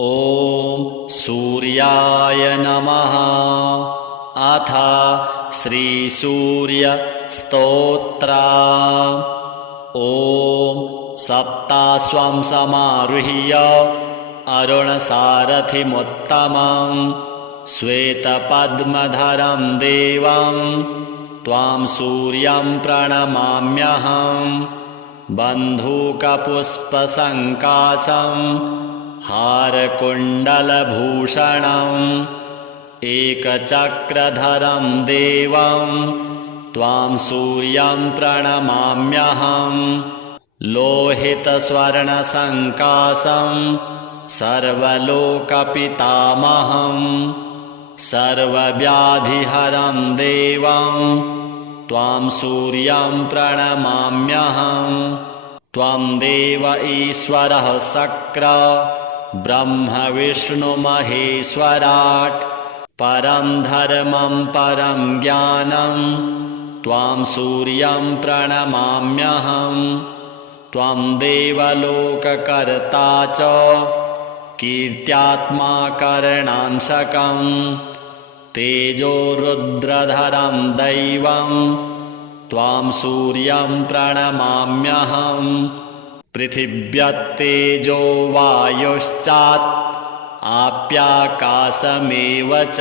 ॐ सूर्याय नमः। अथ श्रीसूर्यस्तोत्र। ॐ सप्ताश्वं समारुह्य अरुणसारथिमुत्तमं श्वेतपद्मधरं देवं त्वां सूर्यं प्रणमाम्यहं। बन्धूकपुष्पसङ्काशं हारकुण्डलभूषणम् एकचक्रधरं देवं त्वां सूर्यं प्रणमाम्यहं। लोहितस्वर्णसङ्काशं सर्वलोकपितामहं सर्वव्याधिहरं देवं त्वां सूर्यं प्रणमाम्यहं। त्वं देव ईश्वरः शक्र ब्रह्म विष्णु महेश्वराट् परं धर्मं परं ज्ञानं त्वां सूर्यं प्रणमाम्यहं। त्वं देवलोककर्ता च कीर्त्यात्मा करणांशकं तेजो रुद्रधरं दैवं त्वां सूर्यं प्रणमाम्यहं। पृथिव्यत्तेजो वायुश्चात् आप्याकाशमेव च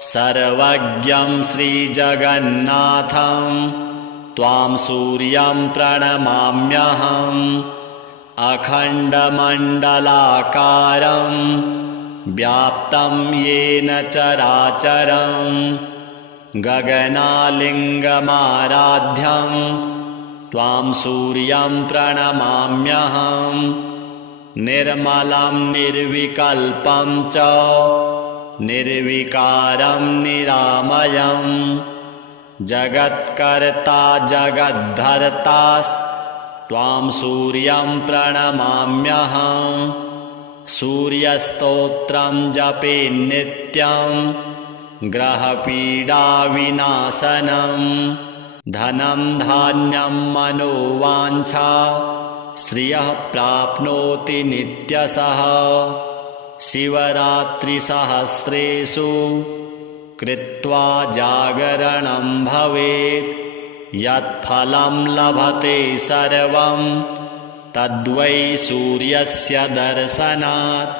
सर्वज्ञं श्रीजगन्नाथं त्वां सूर्यं प्रणमाम्यहं। अखण्डमण्डलाकारं व्याप्तं येन चराचरं गगनालिङ्गमाराध्यं त्वां सूर्यं प्रणमाम्यहं। निर्मलं निर्विकल्पं च निर्विकारं निरामयं जगत्कर्ता जगद्धर्ता त्वां सूर्यं प्रणमाम्यहं। सूर्यस्तोत्रं जपेन्नित्यं ग्रहपीडाविनाशनं धनं धान्यं मनोवाञ्छा श्रियः प्राप्नोति नित्यशः। शिवरात्रिसहस्रेषु कृत्वा जागरणं भवेत् यत्फलं लभते सर्वं तद्वै सूर्यस्य दर्शनात्।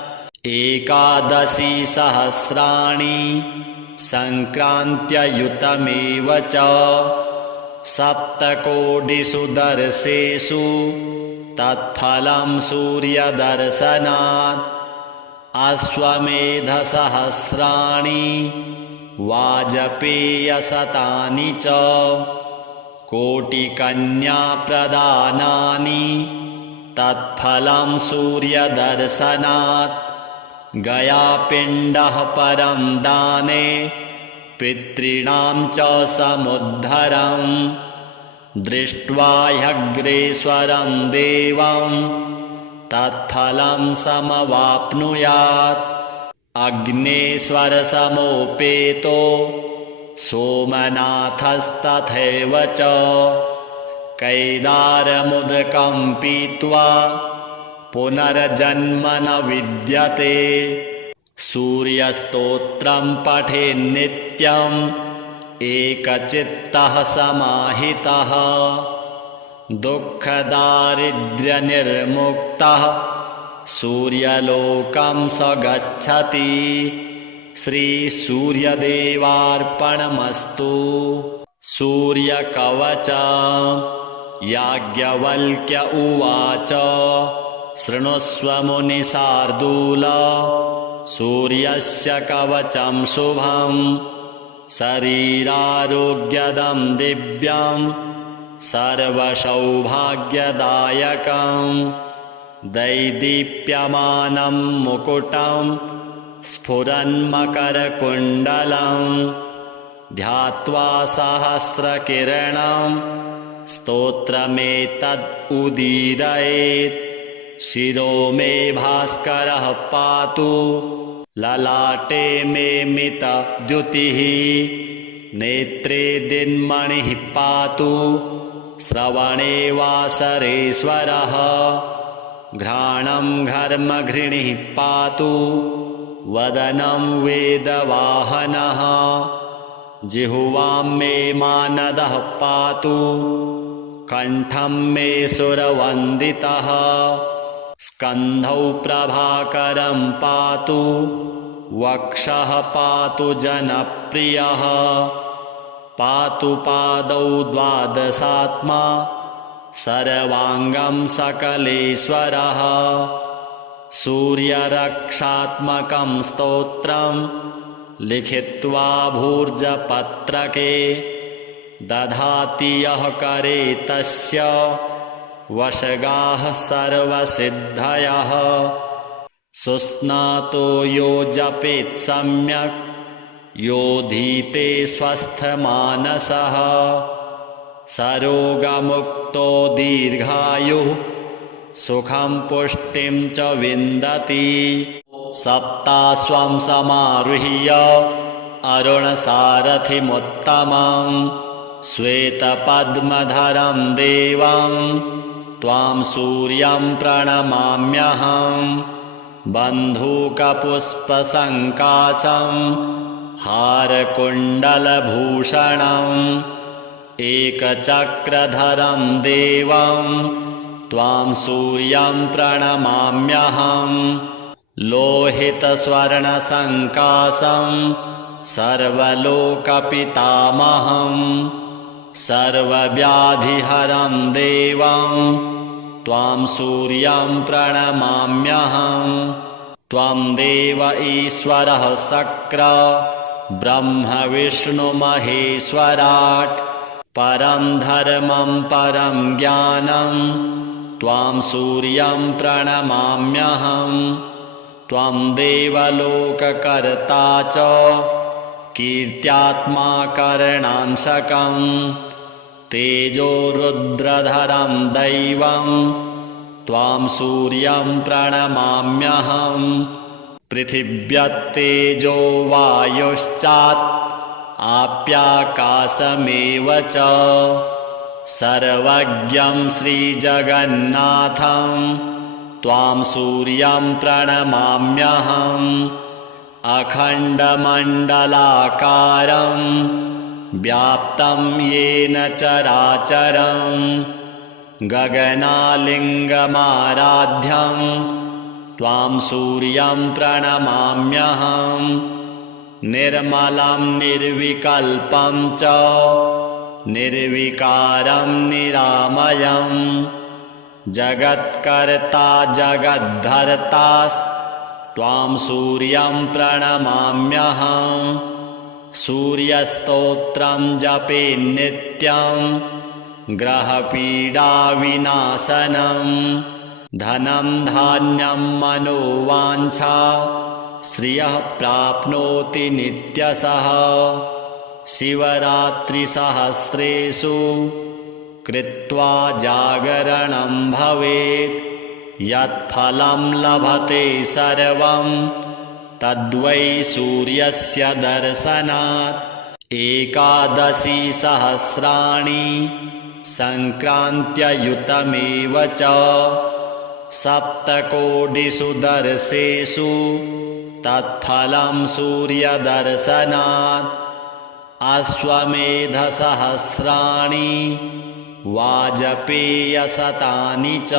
एकादशी सहस्राणि सङ्क्रान्त्ययुतमेव च सप्तकोटिषु दर्शेषु तत्फलं सूर्यदर्शनात्। अश्वमेधसहस्राणि वाजपेयशतानि च कोटिकन्याप्रदानानि तत्फलं सूर्यदर्शनात्। गयापिण्डः परं दाने पितॄणां च समुद्धरं दृष्ट्वा ह्यग्रेश्वरं देवं तत्फलं समवाप्नुयात्। अग्नेश्वरसमोपेतो सोमनाथस्तथैव च कैदारमुदकं पीत्वा पुनर्जन्म न विद्यते। सूर्यस्तोत्रं पठेन्नित्यम् एकचित्तः समाहितः दुःखदारिद्र्यनिर्मुक्तः सूर्यलोकं स गच्छति। श्रीसूर्यदेवार्पणमस्तु। सूर्यकवचम् याज्ञवल्क्य उवाच शृणुष्व मुनिशार्दूल सूर्यस्य कवचं शुभं शरीरारोग्यदं दिव्यं सर्वसौभाग्यदायकं दैदीप्यमानं मुकुटं स्फुरन्मकरकुण्डलं ध्यात्वा सहस्रकिरणं स्तोत्रमेतद् उदीरयेत्। शिरो मे भास्करः पातु ललाटे मे मितद्युतिः नेत्रे दिन्मणिः पातु श्रवणे वासरेश्वरः घ्राणं घर्मघृणिः पातु वदनं वेदवाहनः जिह्वां मे मानदः पातु कण्ठं मे सुरवन्दितः स्कन्धौ प्रभाकरं पातु वक्षः पातु जनप्रियः पातु पादौ द्वादशात्मा सर्वाङ्गं सकलेश्वरः सूर्यरक्षात्मकं स्तोत्रं लिखित्वा भूर्जपत्रके दधाति यः करे तस्य वशगाः सर्वसिद्धयः सुस्नातो यो जपेत् सम्यक् योधीते स्वस्थमानसः सरोगमुक्तो दीर्घायुः सुखं पुष्टिं च विन्दति सप्ताश्वं समारुह्य अरुणसारथिमुत्तमं श्वेतपद्मधरं देवं त्वां सूर्यं प्रणमाम्यहं बन्धूकपुष्पसङ्काशं हारकुण्डलभूषणम् एकचक्रधरं देवं त्वां सूर्यं प्रणमाम्यहं लोहितस्वर्णसङ्काशं सर्वलोकपितामहं सर्वव्याधिहरं देवं त्वां सूर्यं प्रणमाम्यहं त्वं देव ईश्वरः शक्र ब्रह्म विष्णुमहेश्वराट् परं धर्मं परं ज्ञानं त्वां सूर्यं प्रणमाम्यहं त्वं देवलोककर्ता च कीर्त्यात्मा करणांशकं तेजो रुद्रधरं दैवं त्वां सूर्यं प्रणमाम्यहं पृथिव्यत्तेजो वायुश्चात् आप्याकाशमेव च सर्वज्ञं श्रीजगन्नाथं त्वां सूर्यं प्रणमाम्यहम् अखण्डमण्डलाकारं व्याप्तं येन चराचरं गगनालिङ्गमाराध्यं त्वां सूर्यं प्रणमाम्यहं निर्मलं निर्विकल्पं च निर्विकारं निरामयं जगत्कर्ता जगद्धर्तास्त्वां सूर्यं प्रणमाम्यहं सूर्यस्तोत्रं जपेन्नित्यं ग्रहपीडाविनाशनं धनं धान्यं मनोवाञ्छा श्रियः प्राप्नोति नित्यशः शिवरात्रिसहस्रेषु कृत्वा जागरणं भवेत् यत्फलं लभते सर्वं तद्वै सूर्यस्य दर्शनात् एकादशी सहस्राणि सङ्क्रान्त्ययुतमेव च सप्तकोटिषु दर्शेषु तत्फलं सूर्यदर्शनात् अश्वमेधसहस्राणि वाजपेयशतानि च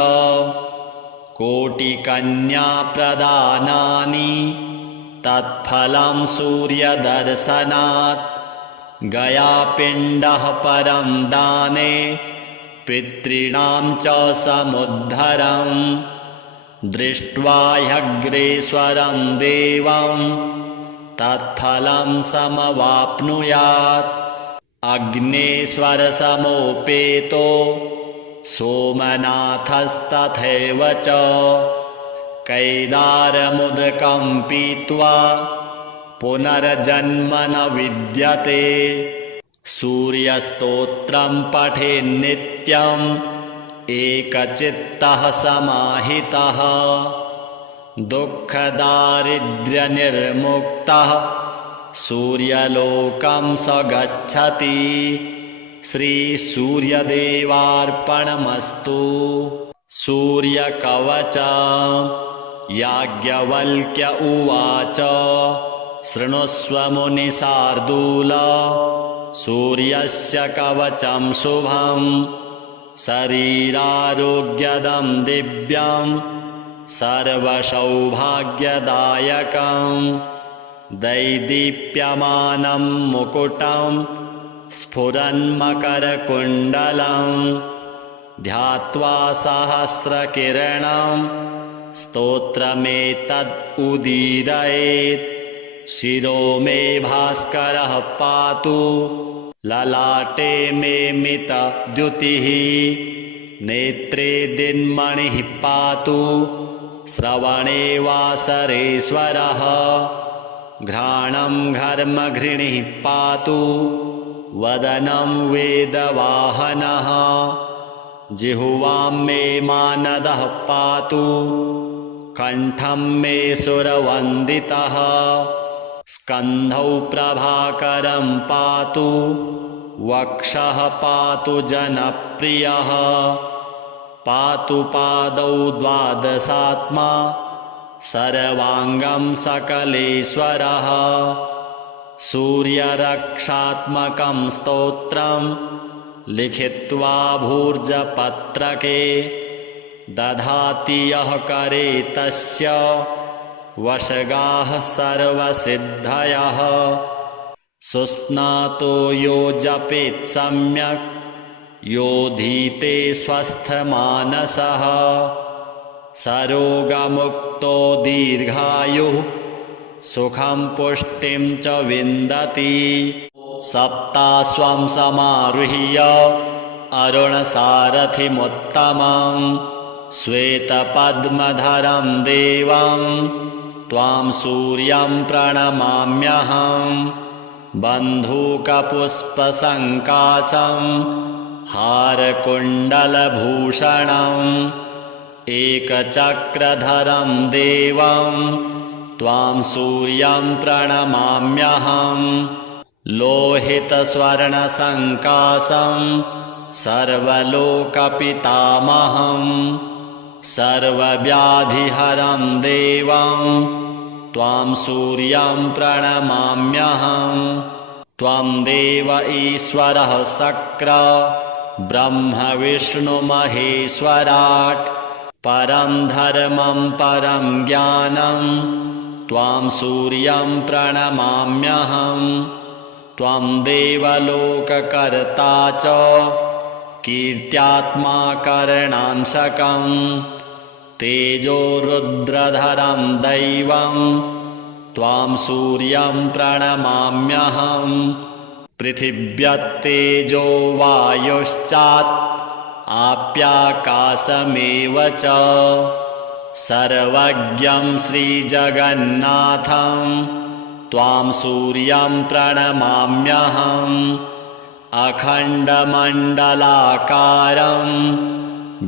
कोटिकन्याप्रदानानि तत्फलं सूर्यदर्शनात् गयापिण्डः परं दाने पितॄणां च समुद्धरं दृष्ट्वा ह्यग्रेश्वरं देवं तत्फलं समवाप्नुयात् अग्नेश्वरसमोपेतो सोमनाथस्तथैव च कैदारमुदकं पीत्वा पुनर्जन्म न विद्यते सूर्यस्तोत्रं पठेन्नित्यं एकचित्तः समाहितः दुःखदारिद्र्यनिर्मुक्तः सूर्यलोकं स गच्छति श्रीसूर्यदेवार्पणमस्तु। सूर्यकवच याज्ञवल्क्य उवाच शृणुष्व मुनिशार्दूल सूर्यस्य कवचं शुभं शरीरारोग्यदं दिव्यं सर्वसौभाग्यदायकं दैदीप्यमानं मुकुटं स्फुरन्मकरकुण्डलं ध्यात्वा सहस्रकिरणं स्तोत्रमेतद् उदीरयेत् शिरो मे भास्करः पातु ललाटे मे मितद्युतिः नेत्रे दिन्मणिः पातु श्रवणे वासरेश्वरः घ्राणं घर्मघृणिः पातु वदनं वेदवाहनः जिह्वां मे मानदः पातु कण्ठं मे सुरवन्दितः स्कन्धौ प्रभाकरं पातु वक्षः पातु जनप्रियः पातु पादौ द्वादशात्मा सर्वाङ्गं सकलेश्वरः सूर्यरक्षात्मकं स्तोत्रं लिखित्वा भूर्जपत्रके दधाति यः करे तस्य वशगाः सर्वसिद्धयः सुस्नातो यो जपेत् सम्यक् योधीते स्वस्थमानसः सरोगमुक्तो दीर्घायुः सुखं पुष्टिं च विन्दति सप्ताश्वं समारुह्य अरुणसारथिमुत्तमं श्वेतपद्मधरं देवं त्वां सूर्यं प्रणमाम्यहं बन्धूकपुष्पसङ्काशं हारकुण्डलभूषणम् एकचक्रधरं देवं त्वां सूर्यं प्रणमाम्यहं लोहितस्वर्णसङ्काशं सर्वलोकपितामहं सर्वव्याधिहरं देवं त्वां सूर्यं प्रणमाम्यहं त्वं देव ईश्वरः शक्र ब्रह्म विष्णुमहेश्वराट् परं धर्मं परं ज्ञानं त्वां सूर्यं प्रणमाम्यहं त्वं देवलोककर्ता च कीर्त्यात्मा करणांशकं तेजो रुद्रधरं दैवं त्वां सूर्यं प्रणमाम्यहं पृथिव्यत्तेजो वायुश्चात् आप्याकाशमेव च सर्वज्ञं श्रीजगन्नाथं त्वां सूर्यं प्रणमाम्यहम् अखण्डमण्डलाकारं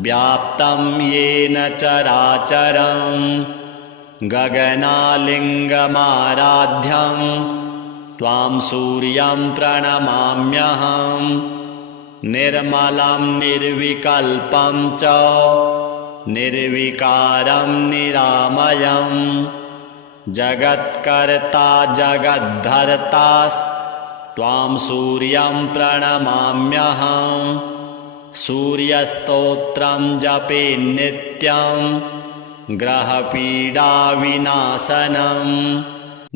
व्याप्तं येन चराचरं गगनालिङ्गमाराध्यं त्वां सूर्यं प्रणमाम्यहं निर्मलं निर्विकल्पं च निर्विकारं निरामयं जगत्कर्ता जगद्धर्ता त्वां सूर्यं प्रणमाम्यहं सूर्यस्तोत्रं जपे नित्यं ग्रहपीडाविनाशनं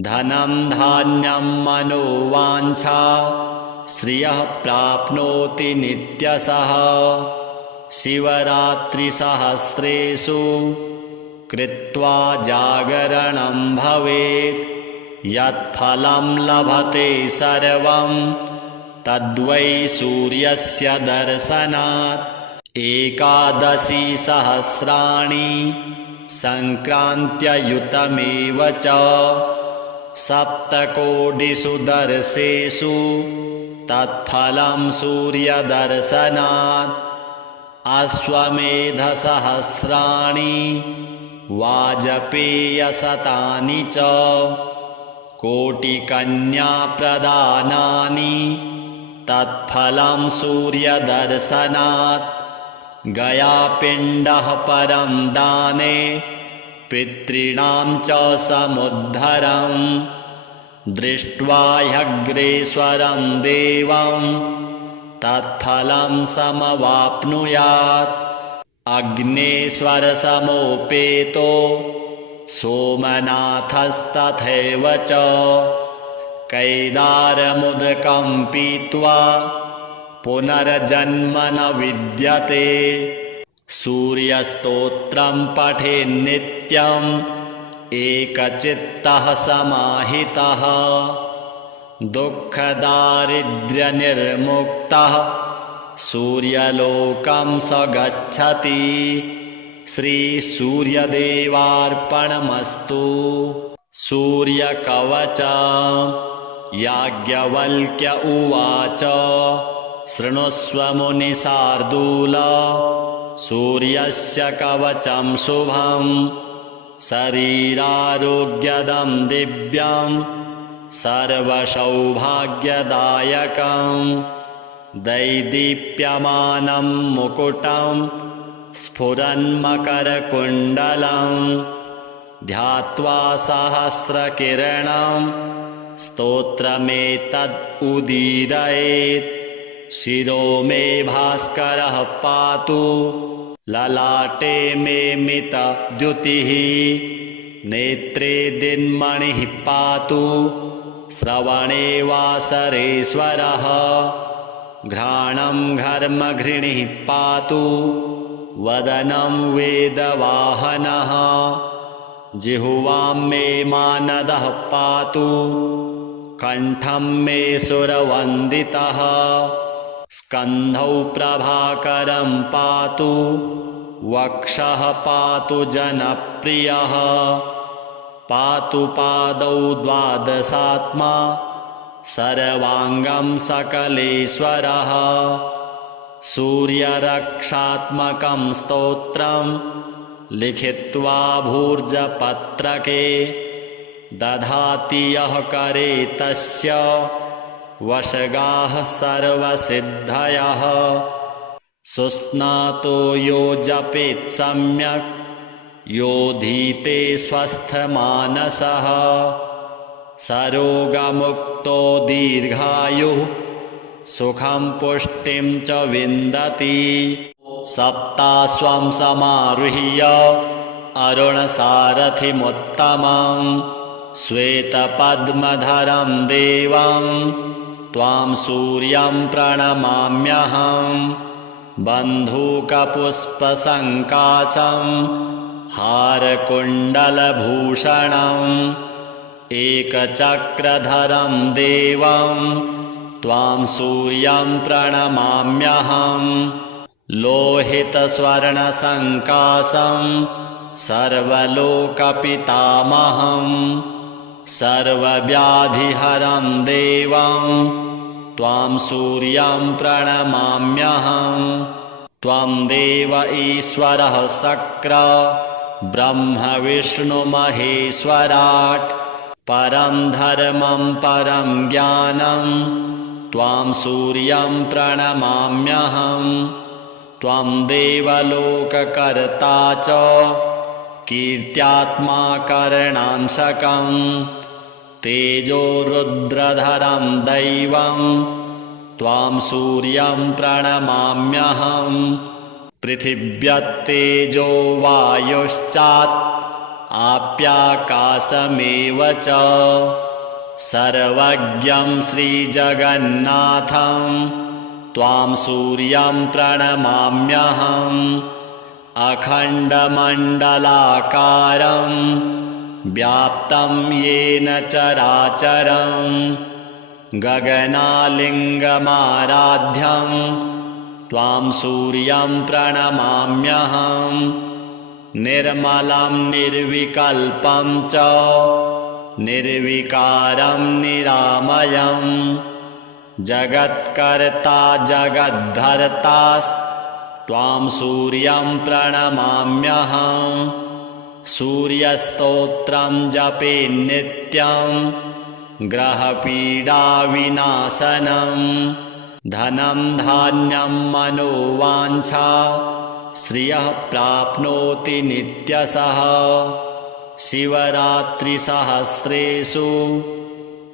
धनं धान्यं मनोवाञ्छा श्रियः प्राप्नोति नित्यशः शिवरात्रिसहस्रेषु कृत्वा जागरणं भवेत् यत्फलं लभते सर्वं तद्वै सूर्यस्य दर्शनात् एकादशी सहस्राणि संक्रान्त्ययुतमेव च सप्तकोटिषु दर्शेषु तत्फलं सूर्यदर्शनात् अश्वमेधसहस्राणि वाजपेयशतानि च कोटिकन्याप्रदानानि तत्फलं सूर्यदर्शनात् गयापिण्डः परं दाने पितॄणां च समुद्धरम् दृष्ट्वा ह्यग्रेश्वरं देवं तत्फलं समवाप्नुयात् अग्नेश्वरसमोपेतो सोमनाथस्तथैव च कैदारमुदकं पीत्वा पुनर्जन्म न विद्यते सूर्यस्तोत्रं पठेन्नित्यम् एकचित्तः समाहितः दुःखदारिद्र्यनिर्मुक्तः सूर्यलोकं स गच्छति। श्रीसूर्यदेवार्पणमस्तु। सूर्यकवच। याज्ञवल्क्य उवाच शृणुष्व मुनिशार्दूल सूर्यस्य कवचं शुभं शरीरारोग्यदं दिव्यं सर्वसौभाग्यदायकं दैदीप्यमानं मुकुटं स्फुरन्मकरकुण्डलं ध्यात्वा सहस्रकिरणं स्तोत्रमेतद् उदीरयेत्। शिरो मे भास्करः पातु ललाटे मे मितद्युतिः नेत्रे दिन्मणिः पातु श्रवणे वासरेश्वरः घ्राणं घर्मघृणिः पातु वदनं वेदवाहनः जिह्वां मे मानदः पातु कण्ठं मे सुरवन्दितः स्कन्धौ प्रभाकरं पातु वक्षः पातु जनप्रियः पातु पादौ द्वादशात्मा सर्वाङ्गं सकलेश्वरः सूर्यरक्षात्मकं स्तोत्रं लिखित्वा भूर्जपत्रके दधाति यः करे तस्य वशगाः सर्वसिद्धयः सुस्नातो यो जपेत् सम्यक् यो धीते स्वस्थमानसः सरोगमुक्तो दीर्घायुः सुखं पुष्टिं च विन्दति। सप्ताश्वं समारुह्य अरुणसारथिमुत्तमं श्वेतपद्मधरं देवं त्वां सूर्यं प्रणमाम्यहं बन्धूकपुष्पसङ्काशं हारकुण्डलभूषणम् एकचक्रधरं देवं त्वां सूर्यं प्रणमाम्यहं लोहितस्वर्णसङ्काशं सर्वलोकपितामहं सर्वव्याधिहरं देवं त्वां सूर्यं प्रणमाम्यहं त्वं देव ईश्वरः शक्र ब्रह्म विष्णु महेश्वराट् परं धर्मं परं ज्ञानं त्वां सूर्यं प्रणमाम्यहं त्वं देवलोककर्ता च कीर्त्यात्मा करणांशकं तेजो रुद्रधरं दैवं त्वां सूर्यं प्रणमाम्यहं पृथिव्यत्तेजो वायुश्चात् आप्याकाशमेव च सर्वज्ञं श्रीजगन्नाथं त्वां सूर्यं प्रणमाम्यहम् अखण्डमण्डलाकारं व्याप्तं येन चराचरं गगनालिङ्गमाराध्यं त्वां सूर्यं प्रणमाम्यहं निर्मलं निर्विकल्पं च निर्विकारं निरामयं जगत्कर्ता जगद्धर्ता त्वां सूर्यं प्रणमाम्यहं सूर्यस्तोत्रं जपेन्नित्यं ग्रहपीडाविनाशनं धनं धान्यं मनोवाञ्छा श्रियः प्राप्नोति नित्यशः शिवरात्रिसहस्रेषु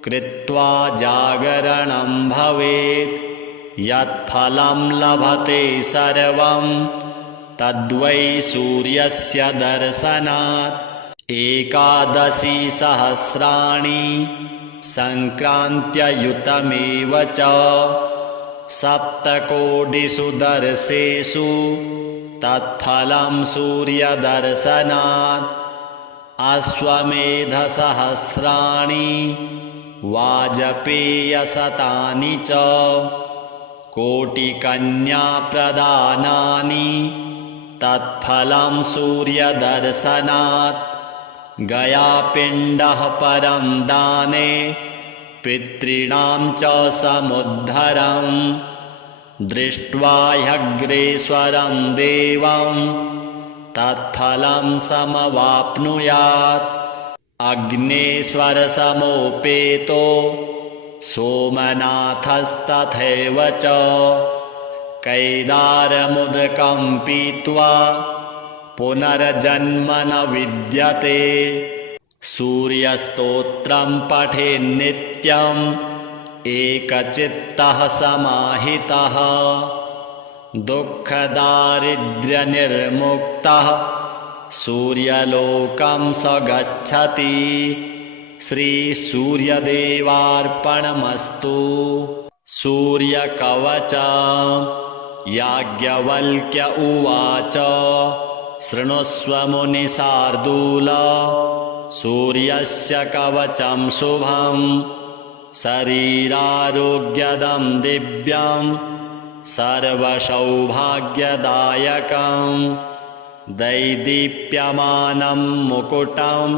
कृत्वा जागरणं भवेत् यत्फलं लभते सर्वं तद्वै सूर्यस्य दर्शनात् एकादशी सहस्राणि संक्रान्त्ययुतमेव च सप्तकोटिषु दर्शेषु तत्फलं सूर्यदर्शनात् अश्वमेधसहस्राणि वाजपेयशतानि च कोटिकन्याप्रदानानि तत्फलं सूर्यदर्शनात् गयापिण्डः परं दाने पितॄणां च समुद्धरम् दृष्ट्वा ह्यग्रेश्वरं देवं तत्फलं समवाप्नुयात् अग्नेश्वरसमोपेतो सोमनाथस्तथैव च कैदारमुदकं पीत्वा पुनर्जन्म न विद्यते सूर्यस्तोत्रं पठेन्नित्यम् एकचित्तः समाहितः दुःखदारिद्र्यनिर्मुक्तः सूर्यलोकं स गच्छति श्रीसूर्यदेवार्पणमस्तु। सूर्यकवच याज्ञवल्क्य उवाच शृणुष्व मुनिशार्दूल सूर्यस्य कवचं शुभं शरीरारोग्यदं दिव्यं सर्वसौभाग्यदायकं दैदीप्यमानं मुकुटं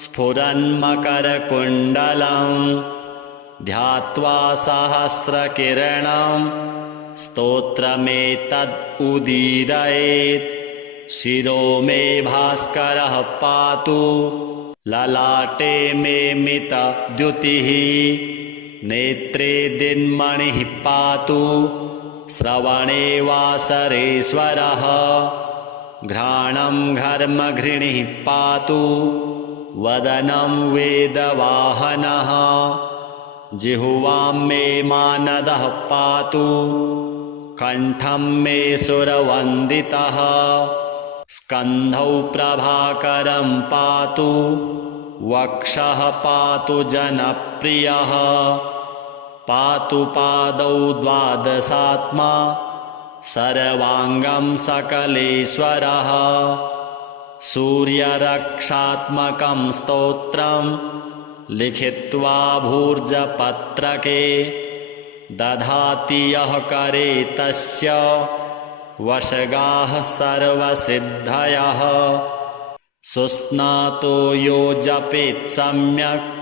स्फुरन्मकरकुण्डलं ध्यात्वा सहस्रकिरणं स्तोत्रमेतद् उदीरयेत् शिरो मे भास्करः पातु ललाटे मे मितद्युतिः नेत्रे दिन्मणिः पातु श्रवणे वासरेश्वरः घ्राणं घर्मघृणिः पातु वदनं वेदवाहनः जिह्वां मे मानदः पातु कण्ठं मे सुरवन्दितः स्कन्धौ प्रभाकरं पातु वक्षः पातु जनप्रियः पातु पादौ द्वादशात्मा सर्वाङ्गं सकलेश्वरः सूर्यरक्षात्मकं स्तोत्रं लिखित्वा भूर्जपत्रके दधाति यः करे तस्य वशगाः सर्वसिद्धयः सुस्नातो यो जपेत् सम्यक्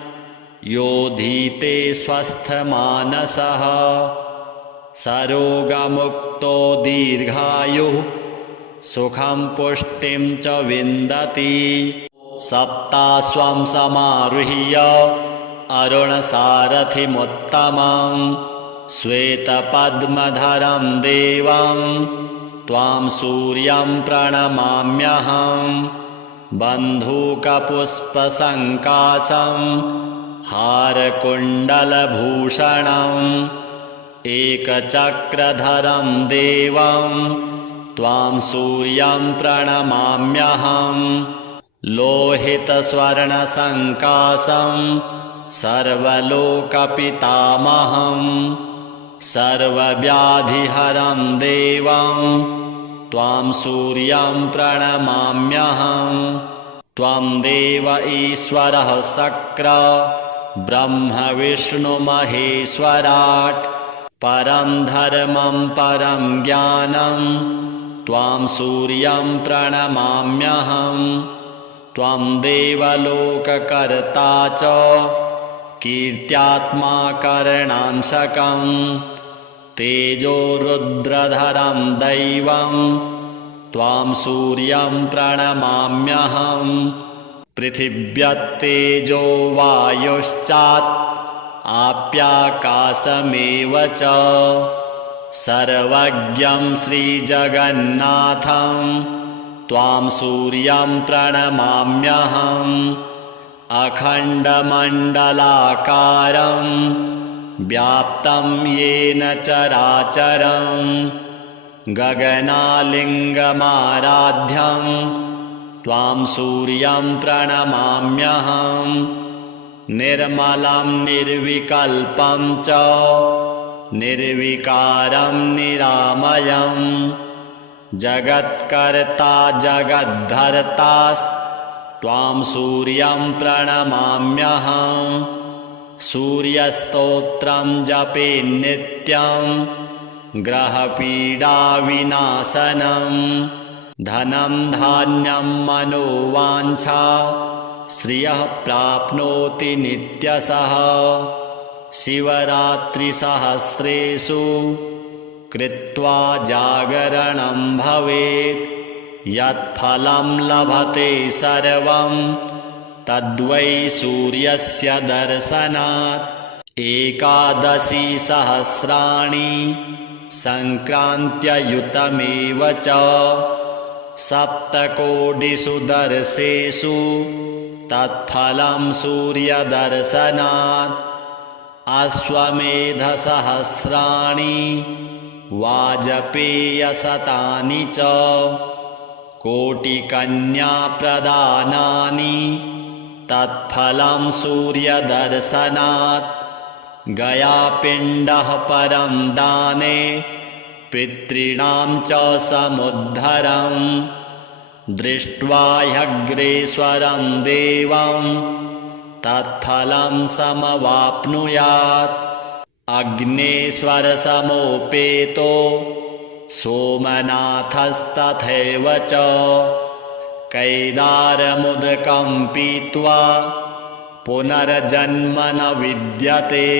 योधीते स्वस्थमानसः सरोगमुक्तो दीर्घायुः सुखं पुष्टिं च विन्दति सप्ताश्वं समारुह्य अरुणसारथिमुत्तमं श्वेतपद्मधरं देवं त्वां सूर्यं प्रणमाम्यहं बन्धूकपुष्पसङ्काशं हारकुण्डलभूषणम् एकचक्रधरं देवं त्वां सूर्यं प्रणमाम्यहं लोहितस्वर्णसङ्काशं सर्वलोकपितामहं सर्वव्याधिहरं देवं त्वां सूर्यं प्रणमाम्यहं त्वं देव ईश्वरः शक्र ब्रह्म विष्णु महेश्वराट् परं धर्मं परं ज्ञानं त्वां सूर्यं प्रणमाम्यहं त्वं देवलोककर्ता च कीर्त्यात्मा करणांशकं तेजो रुद्रधरं दैवं त्वां सूर्यं प्रणमाम्यहं पृथिव्यत्तेजो वायुश्चात् आप्याकाशमेव च सर्वज्ञं श्रीजगन्नाथं त्वां सूर्यं प्रणमाम्यहम् अखण्डमण्डलाकारं व्याप्तं येन चराचरं गगनालिङ्गमाराध्यं त्वां सूर्यं प्रणमाम्यहम् निर्मलं निर्विकल्पं च निर्विकारं निरामयं जगत्कर्ता जगद्धर्तास्त्वां सूर्यं प्रणमाम्यहम् सूर्यस्तोत्रं जपेन्नित्यं ग्रहपीडाविनाशनं धनं धान्यं मनोवाञ्छा श्रियः प्राप्नोति नित्यशः शिवरात्रिसहस्रेषु कृत्वा जागरणं भवेत् यत्फलं लभते सर्वं तद्वै सूर्यस्य दर्शनात् एकादशी सहस्राणि सङ्क्रान्त्ययुतमेव च सप्तकोटिषु दर्शेषु तत्फलं सूर्यदर्शनात् अश्वमेधसहस्राणि वाजपेयशतानि च कोटिकन्याप्रदानानि तत्फलं सूर्यदर्शनात् गयापिण्डः परं दाने पितॄणां च समुद्धरं दृष्ट्वा ह्यग्रेश्वरं देवं तत्फलं समवाप्नुयात् अग्नेश्वरसमोपेतो सोमनाथस्तथैव च कैदारमुदकं पीत्वा पुनर्जन्म न विद्यते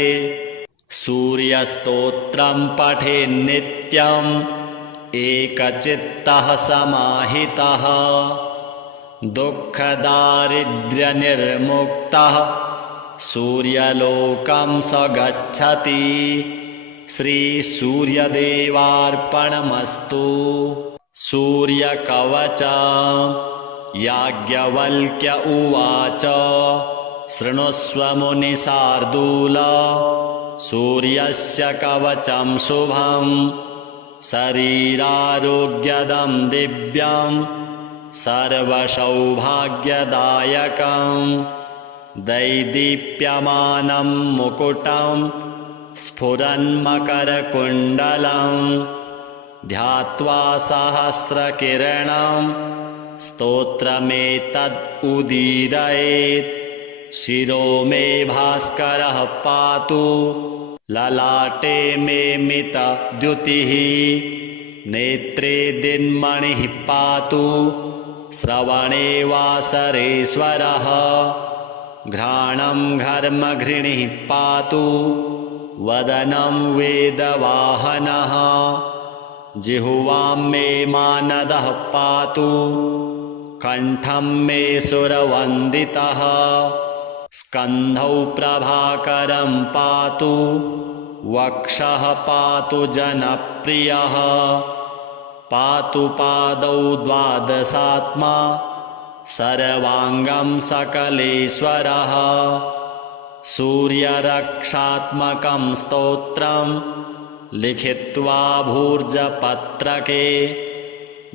सूर्यस्तोत्रं पठेन्नित्यं एकचित्तः समाहितः दुःखदारिद्र्यनिर्मुक्तः सूर्यलोकं स गच्छति श्रीसूर्यदेवार्पणमस्तु। सूर्यकवच याज्ञवल्क्य उवाच शृणुष्व मुनिशार्दूल सूर्यस्य कवचं शुभं शरीरारोग्यदं दिव्यं सर्वसौभाग्यदायकं दैदीप्यमानं मुकुटं स्फुरन्मकरकुण्डलं ध्यात्वा सहस्रकिरणं स्तोत्रमेतद् उदीरयेत् शिरो मे भास्करः पातु ललाटे मे मितद्युतिः नेत्रे दिन्मणिः पातु श्रवणे वासरेश्वरः घ्राणं घर्मघृणिः पातु वदनं वेदवाहनः जिह्वां मे मानदः पातु कण्ठं मे सुरवन्दितः स्कन्धौ प्रभाकरं पातु वक्षः पातु जनप्रियः पातु पादौ द्वादशात्मा सर्वाङ्गं सकलेश्वरः सूर्यरक्षात्मकं स्तोत्रं लिखित्वा भूर्जपत्रके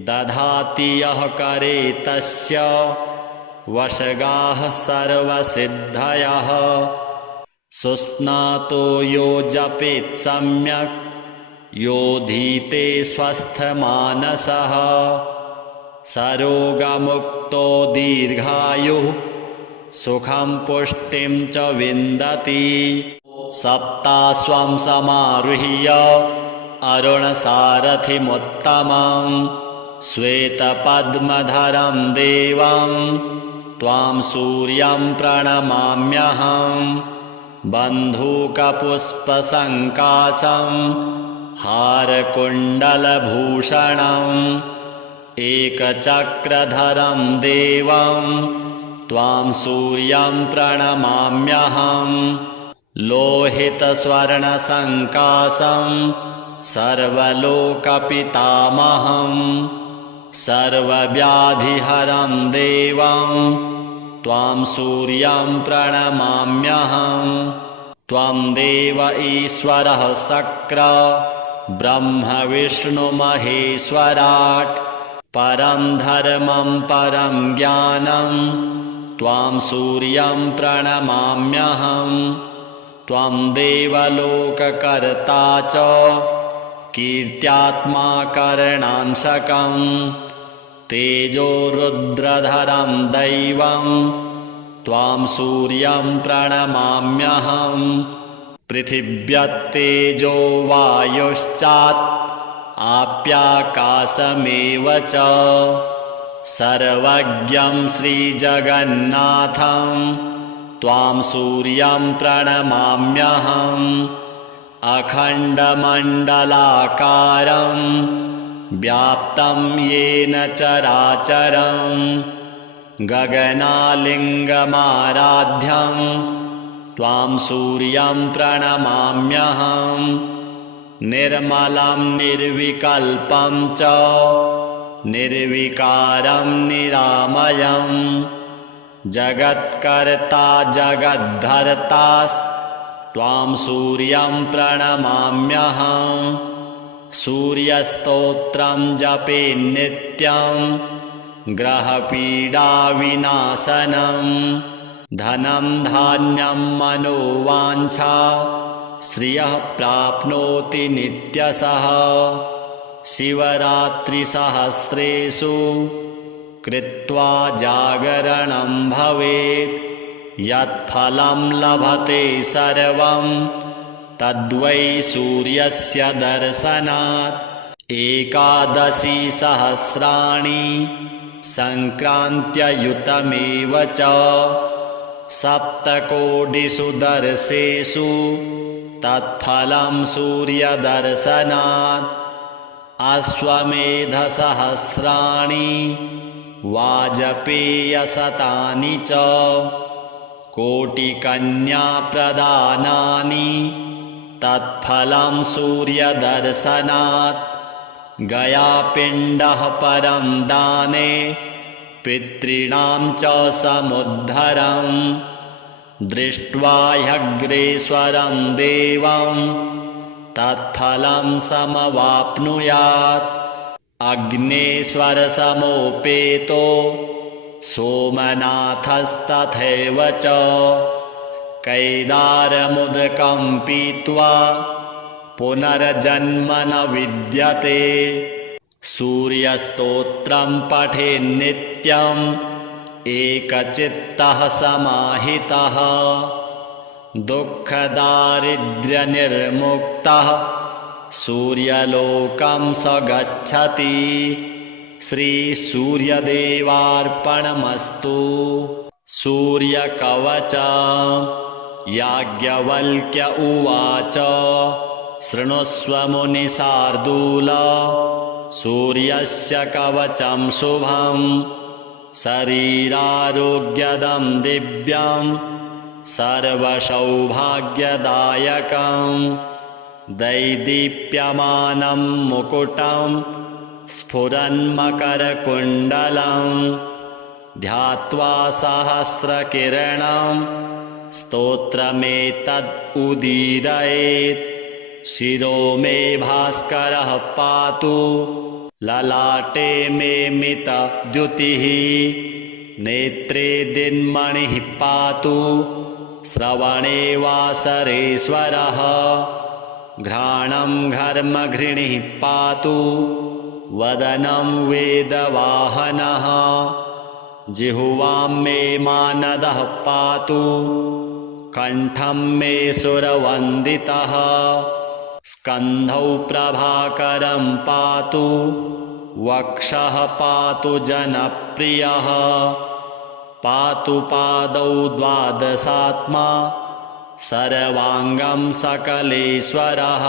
दधाति यः करे तस्य वशगाः सर्वसिद्धयः सुस्नातो यो जपेत् सम्यक् योधीते स्वस्थमानसः सरोगमुक्तो दीर्घायुः सुखं पुष्टिं च विन्दति सप्ताश्वं समारुह्य अरुणसारथिमुत्तमं श्वेतपद्मधरं देवं त्वां सूर्यं प्रणमाम्यहम् बन्धूकपुष्पसङ्काशं हारकुण्डलभूषणम् एकचक्रधरं देवं त्वां सूर्यं प्रणमाम्यहम् लोहितस्वर्णसङ्काशं सर्वलोकपितामहं सर्वव्याधिहरं देवं त्वां सूर्यं प्रणमाम्यहं। त्वं देव ईश्वरः शक्र ब्रह्म विष्णुमहेश्वराट् परं धर्मं परं ज्ञानं त्वां सूर्यं प्रणमाम्यहं। त्वं देवलोककर्ता च कीर्त्यात्मा करणांशकं तेजो रुद्रधरं दैवं त्वां सूर्यं प्रणमाम्यहं। पृथिव्यत्तेजो वायुश्चात् आप्याकाशमेव च सर्वज्ञं श्रीजगन्नाथं त्वां सूर्यं प्रणमाम्यहम्। अखण्डमण्डलाकारं व्याप्तं येन चराचरं गगनालिङ्गमाराध्यं त्वां सूर्यं प्रणमाम्यहम्। निर्मलं निर्विकल्पं च निर्विकारं निरामयं जगत्कर्ता जगद्धर्तास्त्वां सूर्यं प्रणमाम्यहम्। सूर्यस्तोत्रं जपेन्नित्यं ग्रहपीडाविनाशनं धनं धान्यं मनोवाञ्छा श्रियः प्राप्नोति नित्यशः। शिवरात्रिसहस्रेषु कृत्वा जागरणं भवेत् यत्फलं लभते सर्वं तद्वै सूर्यस्य दर्शनात्। 11 सहस्राणि सङ्क्रान्त्ययुतमेव च सप्तकोटिषु दर्शेषु तत्फलं सूर्यदर्शनात्। अश्वमेधसहस्राणि वाजपेयशतानि च कोटिकन्याप्रदानानि तत्फलं सूर्यदर्शनात्। गयापिण्डः परं दाने पितॄणां च समुद्धरं दृष्ट्वा ह्यग्रेश्वरं देवं तत्फलं समवाप्नुयात्। अग्नेश्वरसमोपेतो सोमनाथस्तथैव च कैदारमुदकं पीत्वा पुनर्जन्म न विद्यते। सूर्यस्तोत्रं पठेन्नित्यं एकचित्तः समाहितः दुःखदारिद्र्यनिर्मुक्तः सूर्यलोकं स गच्छति। श्रीसूर्यदेवार्पणमस्तु। सूर्यकवच। याज्ञवल्क्य उवाच शृणुष्व मुनिशार्दूल सूर्यस्य कवचं शुभं शरीरारोग्यदं दिव्यं सर्वसौभाग्यदायकं दैदीप्यमानं मुकुटं स्फुरन्मकरकुण्डलं ध्यात्वा सहस्रकिरणं स्तोत्रमेतद् उदीरयेत्। शिरो मे भास्करः पातु ललाटे मे मितद्युतिः नेत्रे दिन्मणिः पातु श्रवणे वासरेश्वरः घ्राणं घर्मघृणिः पातु वदनं वेदवाहनः जिह्वां मे मानदः पातु कण्ठं मे सुरवन्दितः स्कन्धौ प्रभाकरं पातु वक्षः पातु जनप्रियः पातु पादौ द्वादशात्मा सर्वाङ्गं सकलेश्वरः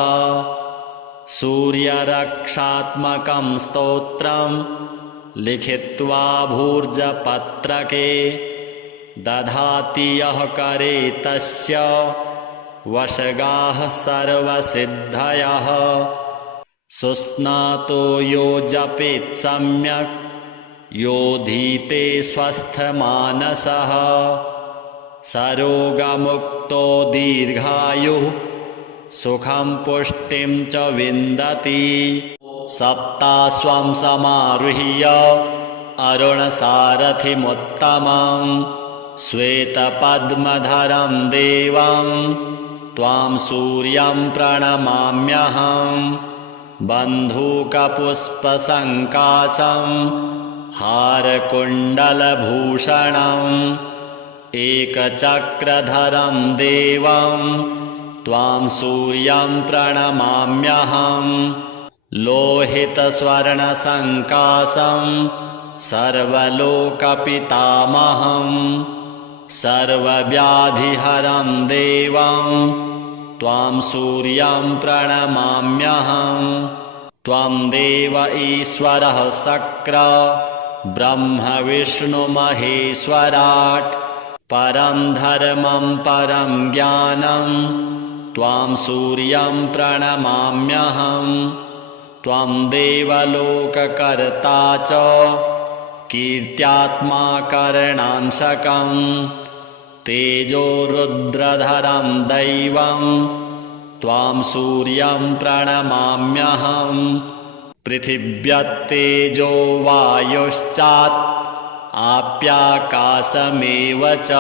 सूर्यरक्षात्मकं स्तोत्रं लिखित्वा भूर्जपत्रके दधाति यः करे तस्य वशगाः सर्वसिद्धयः सुस्नातो यो जपेत् सम्यक् योधीते स्वस्थमानसः सरोगमुक्तो दीर्घायुः सुखं पुष्टिं च विन्दति सप्ताश्वं समारुह्य अरुणसारथिमुत्तमं श्वेतपद्मधरं देवं त्वां सूर्यं प्रणमाम्यहं बन्धूकपुष्पसङ्काशं हारकुण्डलभूषणम् एकचक्रधरं देवं त्वां सूर्यं प्रणमाम्यहं लोहितस्वर्णसङ्काशं सर्वलोकपितामहं सर्वव्याधिहरं देवं त्वां सूर्यं प्रणमाम्यहं त्वं देव ईश्वरः शक्र ब्रह्म विष्णुमहेश्वराट् परं धर्मं परं ज्ञानं त्वां सूर्यं प्रणमाम्यहं त्वं देवलोककर्ता च कीर्त्यात्मा करणांशकं तेजो रुद्रधरं दैवं त्वां सूर्यं प्रणमाम्यहं पृथिव्यत्तेजो वायुश्चात् आप्याकाशमेव च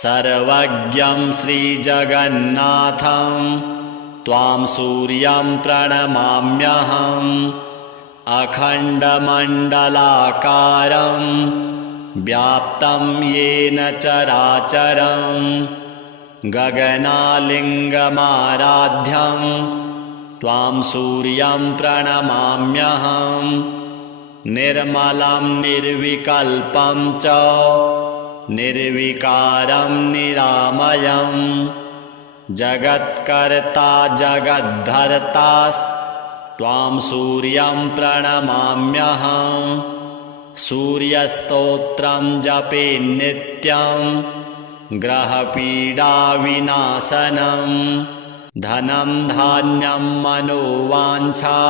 सर्वज्ञं श्रीजगन्नाथं त्वां सूर्यं प्रणमाम्यहम् अखण्डमण्डलाकारं व्याप्तं येन चराचरं गगनालिङ्गमाराध्यं त्वां सूर्यं प्रणमाम्यहम् निर्मलं निर्विकल्पं च निर्विकारं निरामयं जगत्कर्ता जगद्धर्तास्त्वां सूर्यं प्रणमाम्यहं सूर्यस्तोत्रं जपेन्नित्यं ग्रहपीडाविनाशनं धनं धान्यं मनोवाञ्छा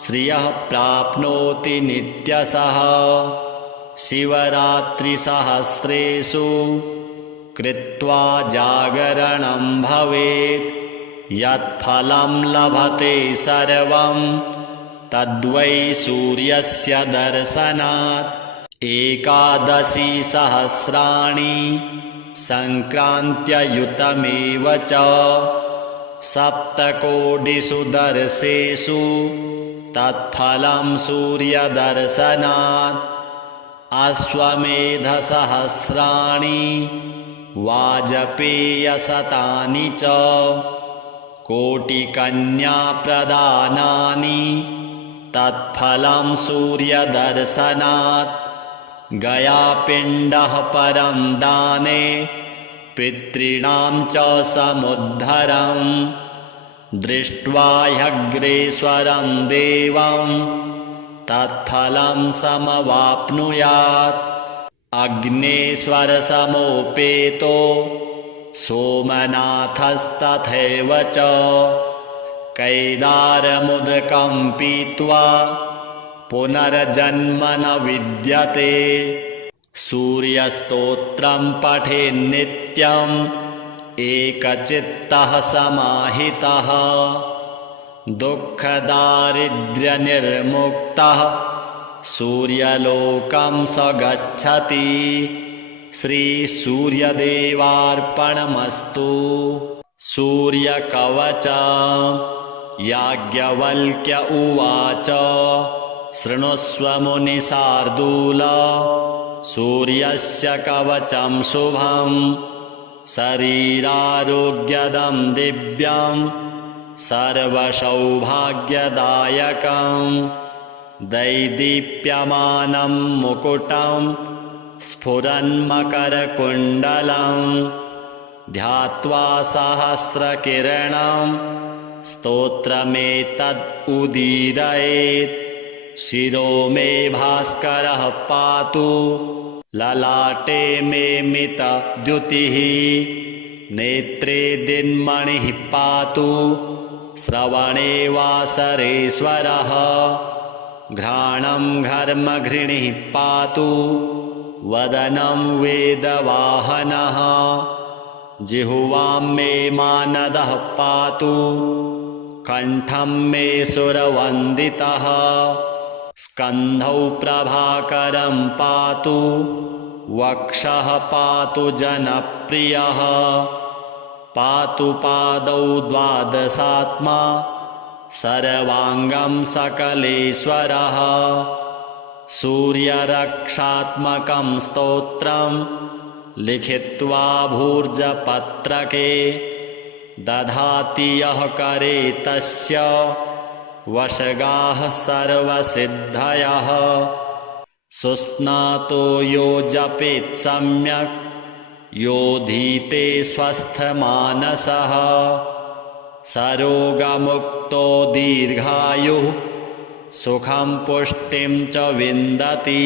श्रियः प्राप्नोति नित्यशः शिवरात्रिसहस्रेषु कृत्वा जागरणं भवेत् यत्फलं लभते सर्वं तद्वै सूर्यस्य दर्शनात् एकादशी सहस्राणि सङ्क्रान्त्ययुतमेव च सप्तकोटिषु दर्शेषु तत्फलं सूर्यदर्शनात् अश्वमेधसहस्राणि वाजपेयशतानि च कोटिकन्याप्रदानानि तत्फलं सूर्यदर्शनात् गयापिण्डः परं दाने पितॄणां च समुद्धरम् दृष्ट्वा ह्यग्रेश्वरं देवं तत्फलं समवाप्नुयात् अग्नेश्वरसमोपेतो सोमनाथस्तथैव च कैदारमुदकं पीत्वा पुनर्जन्म न विद्यते सूर्यस्तोत्रं पठेन्नित्यम् एकचित्तः समाहितः दुःखदारिद्र्यनिर्मुक्तः सूर्यलोकं स गच्छति श्रीसूर्यदेवार्पणमस्तु। सूर्यकवच याज्ञवल्क्य उवाच शृणुष्व मुनिशार्दूल सूर्यस्य कवचं शुभं शरीरारोग्यदं दिव्यं सर्वसौभाग्यदायकं दैदीप्यमानं मुकुटं स्फुरन्मकरकुण्डलं ध्यात्वा सहस्रकिरणं स्तोत्रमेतद् उदीरयेत् शिरो मे भास्करः पातु ललाटे मे मितद्युतिः नेत्रे दिन्मणिः पातु श्रवणे वासरेश्वरः घ्राणं घर्मघृणिः पातु वदनं वेदवाहनः जिह्वां मे मानदः पातु कण्ठं मे सुरवन्दितः स्कन्धौ प्रभाकरं पातु वक्षः पातु जनप्रियः पातु पादौ द्वादशात्मा सर्वाङ्गं सकलेश्वरः सूर्यरक्षात्मकं स्तोत्रं लिखित्वा भूर्जपत्रके दधाति यः करे तस्य वशगाः सर्वसिद्धयः सुस्नातो यो जपेत् सम्यक् योधीते स्वस्थमानसः सरोगमुक्तो दीर्घायुः सुखं पुष्टिं च विन्दति।